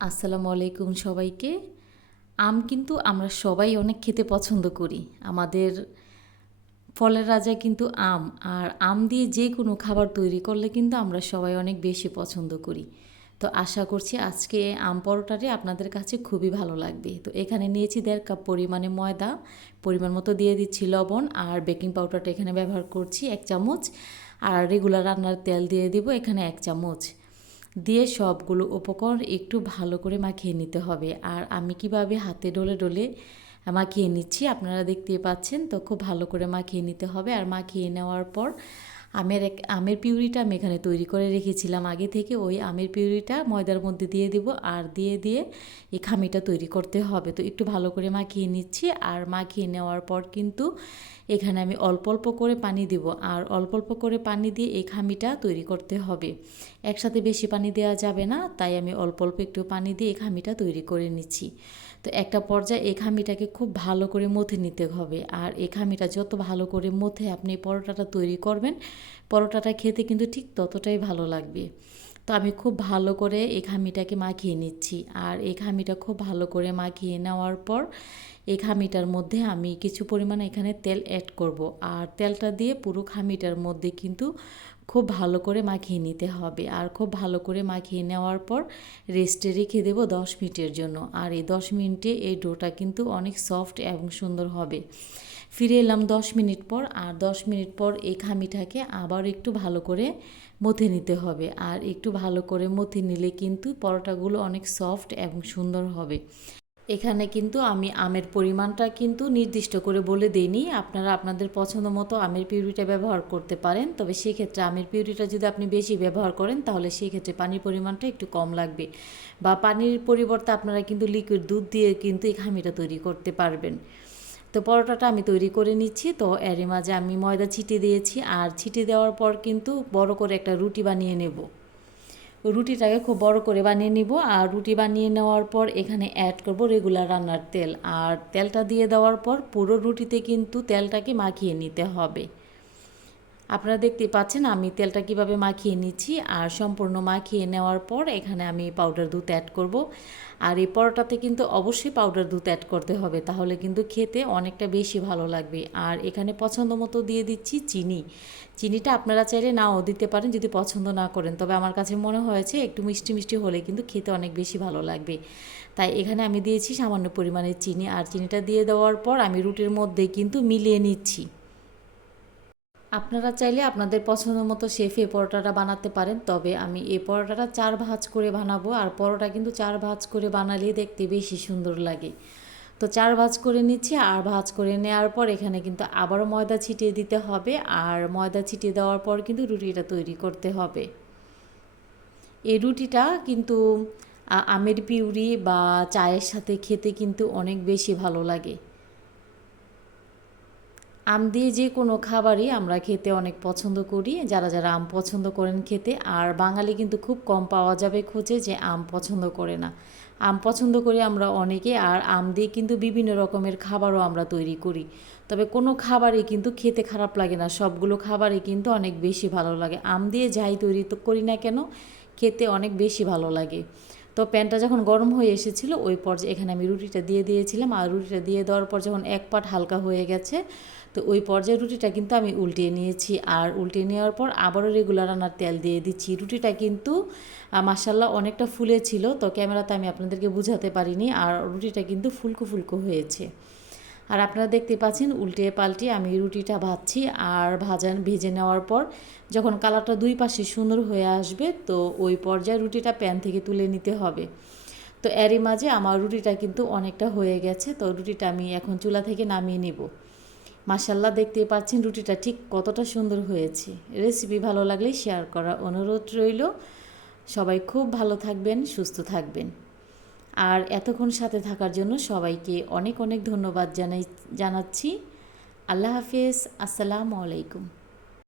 আসসালামু আলাইকুম সবাইকে। আম কিন্তু আমরা সবাই অনেক খেতে পছন্দ করি। আমাদের ফলের রাজা কিন্তু আম। আর আম দিয়ে যে কোনো খাবার তৈরি করলে কিন্তু আমরা সবাই অনেক বেশি পছন্দ করি। তো আশা করছি আজকে আম পরোটাটি আপনাদের কাছে খুবই ভালো লাগবে। তো এখানে নিয়েছি দেড় কাপ পরিমাণে ময়দা, পরিমাণ মতো দিয়ে দিচ্ছি লবণ আর বেকিং পাউডারটা এখানে ব্যবহার করছি এক চামচ। আর রেগুলার রান্নার তেল দিয়ে দিব এখানে এক চামচ। দিয়ে সবগুলো উপকরণ একটু ভালো করে মাখিয়ে নিতে হবে। আর আমি কীভাবে হাতে ডলে ডলে মাখিয়ে নিচ্ছি আপনারা দেখতেই পাচ্ছেন। তো খুব ভালো করে মাখিয়ে নিতে হবে। আর মাখিয়ে নেওয়ার পর আমের এক, আমের পিউরিটা আমি এখানে তৈরি করে রেখেছিলাম আগে থেকে। ওই আমের পিউরিটা ময়দার মধ্যে দিয়ে দিব। আর দিয়ে দিয়ে এই খামিটা তৈরি করতে হবে। তো একটু ভালো করে মাখিয়ে নিচ্ছি। আর মাখিয়ে নেওয়ার পর কিন্তু এখানে আমি অল্প অল্প করে পানি দিব আর অল্প অল্প করে পানি দিয়ে এই খামিটা তৈরি করতে হবে। একসাথে বেশি পানি দেওয়া যাবে না, তাই আমি অল্প অল্প একটু পানি দিয়ে এই খামিটা তৈরি করে নিচ্ছি। তো একটা পর্যায়ে এই খামিটাকে খুব ভালো করে মথে নিতে হবে আর এই খামিটা যত ভালো করে মথে আপনি পরোটাটা তৈরি করবেন, পরোটাটা খেতে কিন্তু ঠিক ততটাই ভালো লাগবে। তো আমি খুব ভালো করে এই খামিটাকে মাখিয়ে নিচ্ছি। আর এই খামিটা খুব ভালো করে মাখিয়ে নেওয়ার পর এই খামিটার মধ্যে আমি কিছু পরিমাণে এখানে তেল অ্যাড করব। আর তেলটা দিয়ে পুরো খামিটার মধ্যে কিন্তু খুব ভালো করে মাখিয়ে নিতে হবে। আর খুব ভালো করে মাখিয়ে নেওয়ার পর রেস্টে রেখে দেবো দশ মিনিটের জন্য। আর এই দশ মিনিটে এই ডোটা কিন্তু অনেক সফট এবং সুন্দর হবে। ফিরে এলাম দশ মিনিট পর, আর দশ মিনিট পর এই খামিটাকে আবার একটু ভালো করে মথে নিতে হবে। আর একটু ভালো করে মথে নিলে কিন্তু পরোটাগুলো অনেক সফট এবং সুন্দর হবে। এখানে কিন্তু আমি আমের পরিমাণটা কিন্তু নির্দিষ্ট করে বলে দিইনি। আপনারা আপনাদের পছন্দ মতো আমের পিউরিটা ব্যবহার করতে পারেন। তবে সেক্ষেত্রে আমের পিউরিটা যদি আপনি বেশি ব্যবহার করেন, তাহলে সেক্ষেত্রে পানির পরিমাণটা একটু কম লাগবে। বা পানির পরিবর্তে আপনারা কিন্তু লিকুইড দুধ দিয়ে কিন্তু এই খামিটা তৈরি করতে পারবেন। তো পরোটাটা আমি তৈরি করে নিচ্ছি। তো এরই মাঝে আমি ময়দা ছিটে দিয়েছি। আর ছিটে দেওয়ার পর কিন্তু বড় করে একটা রুটি বানিয়ে নেব। রুটিটাকে খুব বড় করে বানিয়ে নিব। আর রুটি বানিয়ে নেওয়ার পর এখানে অ্যাড করব রেগুলার রান্নার তেল। আর তেলটা দিয়ে দেওয়ার পর পুরো রুটিতে কিন্তু তেলটাকে মাখিয়ে নিতে হবে। আপনারা দেখতে পাচ্ছেন, আমি তেলটা কীভাবে মাখিয়ে নিচ্ছি আর সম্পূর্ণ মাখিয়ে নেওয়ার পর এখানে আমি পাউডার দুধ অ্যাড করব। আর এই পরোটাতে কিন্তু অবশ্যই পাউডার দুধ অ্যাড করতে হবে, তাহলে কিন্তু খেতে অনেকটা বেশি ভালো লাগবে। আর এখানে পছন্দ মতো দিয়ে দিচ্ছি চিনি। চিনিটা আপনারা চাইলে নাও দিতে পারেন যদি পছন্দ না করেন, তবে আমার কাছে মনে হয়েছে একটু মিষ্টি মিষ্টি হলে কিন্তু খেতে অনেক বেশি ভালো লাগবে। তাই এখানে আমি দিয়েছি সামান্য পরিমাণের চিনি, আর চিনিটা দিয়ে দেওয়ার পর আমি রুটির মধ্যে কিন্তু মিলিয়ে নিচ্ছি। আপনারা চাইলে আপনাদের পছন্দ মতো শেফে পরোটাটা বানাতে পারেন, তবে আমি এই পরোটাটা চার ভাজ করে বানাবো, আর পরোটা কিন্তু চার ভাজ করে বানালেই দেখতে বেশি সুন্দর লাগে। তো চার ভাজ করে নিচ্ছি, আর ভাজ করে নেওয়ার পর এখানে কিন্তু আবারও ময়দা ছিটিয়ে দিতে হবে, আর ময়দা ছিটিয়ে দেওয়ার পর কিন্তু রুটিটা তৈরি করতে হবে। এই রুটিটা কিন্তু আমের পিউরি বা চায়ের সাথে খেতে কিন্তু অনেক বেশি ভালো লাগে। আম দিয়ে যে কোনো খাবারই আমরা খেতে অনেক পছন্দ করি। যারা যারা আম পছন্দ করেন খেতে। আর বাঙালি কিন্তু খুব কম পাওয়া যাবে খোঁজে যে আম পছন্দ করে না। আম পছন্দ করি আমরা অনেকে আর আম দিয়ে কিন্তু বিভিন্ন রকমের খাবারও আমরা তৈরি করি। তবে কোনো খাবারই কিন্তু খেতে খারাপ লাগে না। সবগুলো খাবারই কিন্তু অনেক বেশি ভালো লাগে। আম দিয়ে যাই তৈরি তো করি না কেন? খেতে অনেক বেশি ভালো লাগে। তো প্যানটা যখন গরম হয়ে এসেছিল, ওই পর্যায়ে এখানে আমি রুটিটা দিয়ে দিয়েছিলাম। আর রুটিটা দিয়ে দেওয়ার পর যখন এক পাট হালকা হয়ে গেছে, তো ওই পর্যায়ে রুটিটা কিন্তু আমি উল্টিয়ে নিয়েছি। আর উল্টিয়ে নেওয়ার পর আবারও রেগুলার রান্নার তেল দিয়ে দিচ্ছি। রুটিটা কিন্তু মাসাল্লাহ অনেকটা ফুলেছিল, তো ক্যামেরাতে আমি আপনাদেরকে বুঝাতে পারিনি। আর রুটিটা কিন্তু ফুলকো ফুলকো হয়েছে। আর আপনারা দেখতে পাচ্ছেন উল্টে পাল্টে আমি রুটিটা ভাজছি আর ভাজা ভেজে নেওয়ার পর যখন কালারটা দুই পাশে সুন্দর হয়ে আসবে তো ওই পর্যায়ে রুটিটা প্যান থেকে তুলে নিতে হবে। তো এরই মাঝে আমার রুটিটা কিন্তু অনেকটা হয়ে গেছে তো রুটিটা আমি এখন চুলা থেকে নামিয়ে নেব। মাসাল্লাহ দেখতে পাচ্ছেন রুটিটা ঠিক কতটা সুন্দর হয়েছে। রেসিপি ভালো লাগলে শেয়ার করার অনুরোধ রইল। সবাই খুব ভালো থাকবেন, সুস্থ থাকবেন। আর এতক্ষণ সাথে থাকার জন্য সবাইকে অনেক অনেক ধন্যবাদ জানাই জানাচ্ছি। আল্লাহ হাফিজ। আসসালামু আলাইকুম।